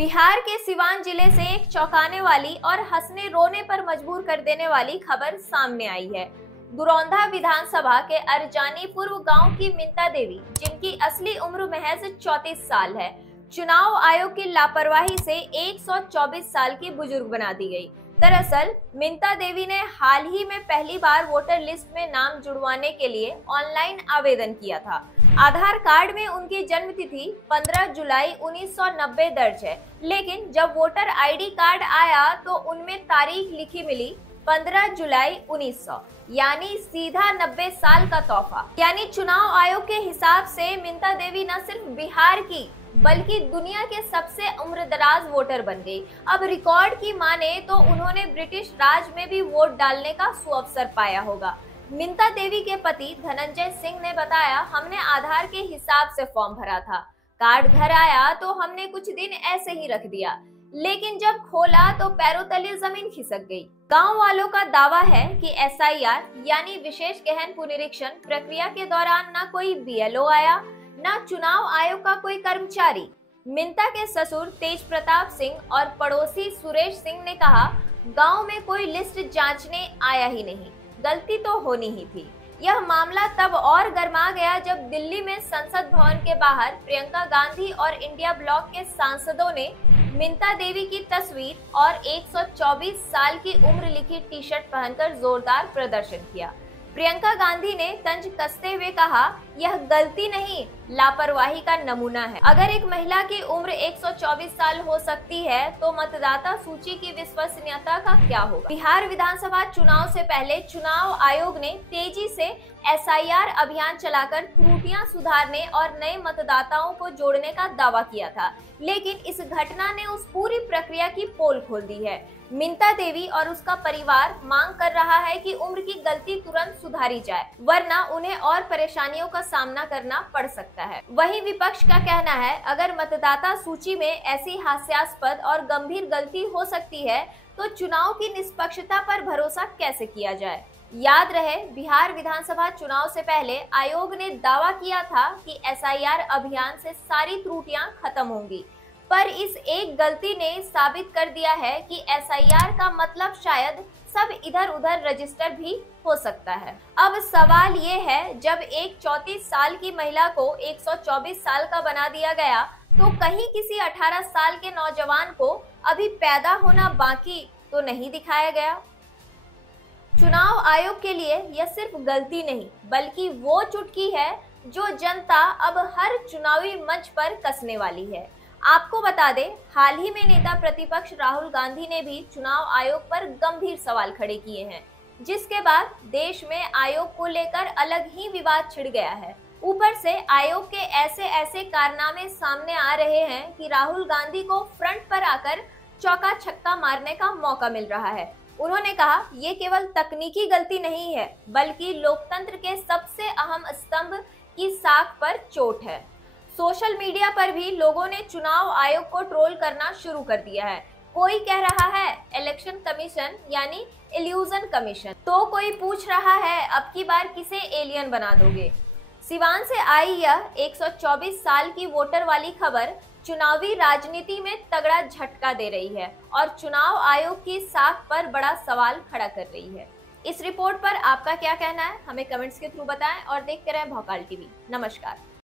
बिहार के सिवान जिले से एक चौंकाने वाली और हंसने रोने पर मजबूर कर देने वाली खबर सामने आई है। दुरौंधा विधानसभा के अरजानी पूर्व गांव की मिंता देवी, जिनकी असली उम्र महज 34 साल है, चुनाव आयोग की लापरवाही से 124 साल की बुजुर्ग बना दी गई। दरअसल मिंता देवी ने हाल ही में पहली बार वोटर लिस्ट में नाम जुड़वाने के लिए ऑनलाइन आवेदन किया था। आधार कार्ड में उनकी जन्म तिथि 15 जुलाई 1990 दर्ज है, लेकिन जब वोटर आईडी कार्ड आया तो उनमें तारीख लिखी मिली 15 जुलाई 1900, यानी सीधा 90 साल का तोहफा। यानी चुनाव आयोग के हिसाब से मिंता देवी न सिर्फ बिहार की बल्कि दुनिया के सबसे उम्रदराज वोटर बन गई। अब रिकॉर्ड की माने तो उन्होंने ब्रिटिश राज में भी वोट डालने का सुअवसर पाया होगा। मिंता देवी के पति धनंजय सिंह ने बताया, हमने आधार के हिसाब से फॉर्म भरा था, कार्ड घर आया तो हमने कुछ दिन ऐसे ही रख दिया, लेकिन जब खोला तो पैरों तले जमीन खिसक गई। गांव वालों का दावा है कि एसआईआर यानी विशेष गहन पुनरीक्षण प्रक्रिया के दौरान न कोई बीएलओ आया, न चुनाव आयोग का कोई कर्मचारी। मिंता के ससुर तेज प्रताप सिंह और पड़ोसी सुरेश सिंह ने कहा, गांव में कोई लिस्ट जांचने आया ही नहीं, गलती तो होनी ही थी। यह मामला तब और गर्मा गया जब दिल्ली में संसद भवन के बाहर प्रियंका गांधी और इंडिया ब्लॉक के सांसदों ने मिंता देवी की तस्वीर और 124 साल की उम्र लिखी टी शर्ट पहनकर जोरदार प्रदर्शन किया। प्रियंका गांधी ने तंज कसते हुए कहा, यह गलती नहीं, लापरवाही का नमूना है। अगर एक महिला की उम्र 124 साल हो सकती है तो मतदाता सूची की विश्वसनीयता का क्या होगा। बिहार विधानसभा चुनाव से पहले चुनाव आयोग ने तेजी से एसआईआर अभियान चलाकर त्रुटियां सुधारने और नए मतदाताओं को जोड़ने का दावा किया था, लेकिन इस घटना ने उस पूरी प्रक्रिया की पोल खोल दी है। मिंता देवी और उसका परिवार मांग कर रहा है कि उम्र की गलती तुरंत सुधारी जाए, वरना उन्हें और परेशानियों का सामना करना पड़ सकता है। वहीं विपक्ष का कहना है, अगर मतदाता सूची में ऐसी हास्यास्पद और गंभीर गलती हो सकती है तो चुनाव की निष्पक्षता पर भरोसा कैसे किया जाए। याद रहे, बिहार विधानसभा चुनाव से पहले आयोग ने दावा किया था कि एसआईआर अभियान से सारी त्रुटियां खत्म होंगी, पर इस एक गलती ने साबित कर दिया है कि एसआईआर का मतलब शायद सब इधर उधर रजिस्टर भी हो सकता है। अब सवाल ये है, जब एक 34 साल की महिला को 124 साल का बना दिया गया तो कहीं किसी 18 साल के नौजवान को अभी पैदा होना बाकी तो नहीं दिखाया गया। चुनाव आयोग के लिए यह सिर्फ गलती नहीं बल्कि वो चुटकी है जो जनता अब हर चुनावी मंच पर कसने वाली है। आपको बता दें, हाल ही में नेता प्रतिपक्ष राहुल गांधी ने भी चुनाव आयोग पर गंभीर सवाल खड़े किए हैं, जिसके बाद देश में आयोग को लेकर अलग ही विवाद छिड़ गया है। ऊपर से आयोग के ऐसे कारनामे सामने आ रहे हैं कि राहुल गांधी को फ्रंट पर आकर चौका छक्का मारने का मौका मिल रहा है। उन्होंने कहा, ये केवल तकनीकी गलती नहीं है बल्कि लोकतंत्र के सबसे अहम स्तंभ की साख पर चोट है। सोशल मीडिया पर भी लोगों ने चुनाव आयोग को ट्रोल करना शुरू कर दिया है। कोई कह रहा है इलेक्शन कमीशन यानी इल्यूजन कमीशन, तो कोई पूछ रहा है अब की बार किसे एलियन बना दोगे। सिवान से आई यह 124 साल की वोटर वाली खबर चुनावी राजनीति में तगड़ा झटका दे रही है और चुनाव आयोग की साख पर बड़ा सवाल खड़ा कर रही है। इस रिपोर्ट पर आपका क्या कहना है, हमें कमेंट्स के थ्रू बताएं और देखते रहें भौकाल टीवी। नमस्कार।